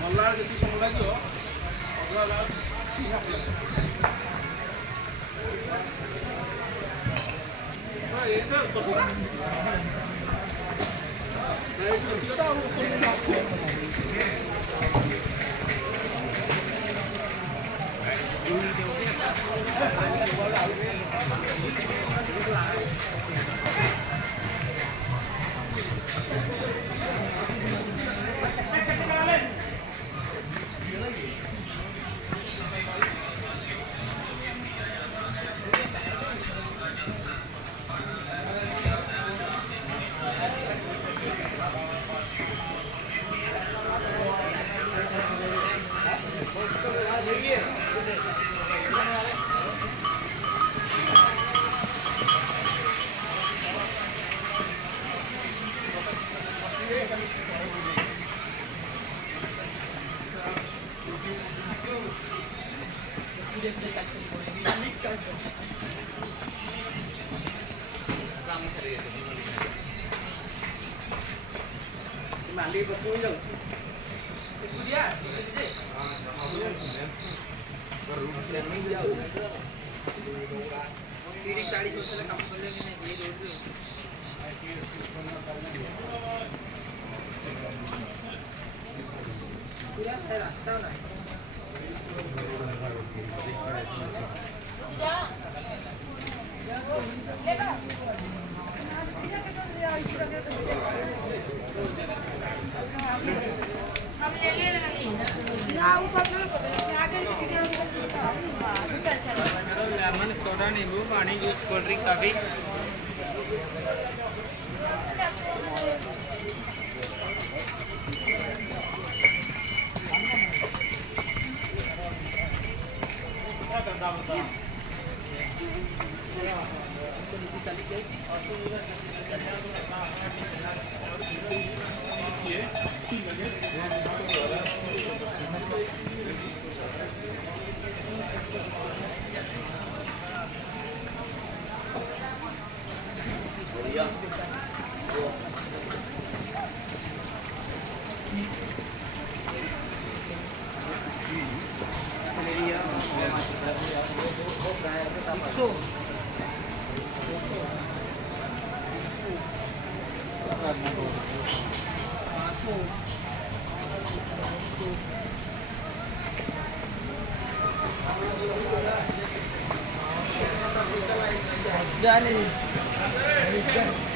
ମଲା ଯେତିକି ସମୟ ଲାଗିବ ଅଧୁଆ mandi betul dong. Itu dia. Baru yang jauh. Kiri 40 persen kamu boleh ini di dulu. Sudah saya tahu lah. Lemon soda नींबू पानी juice cold drink काफी Johnny.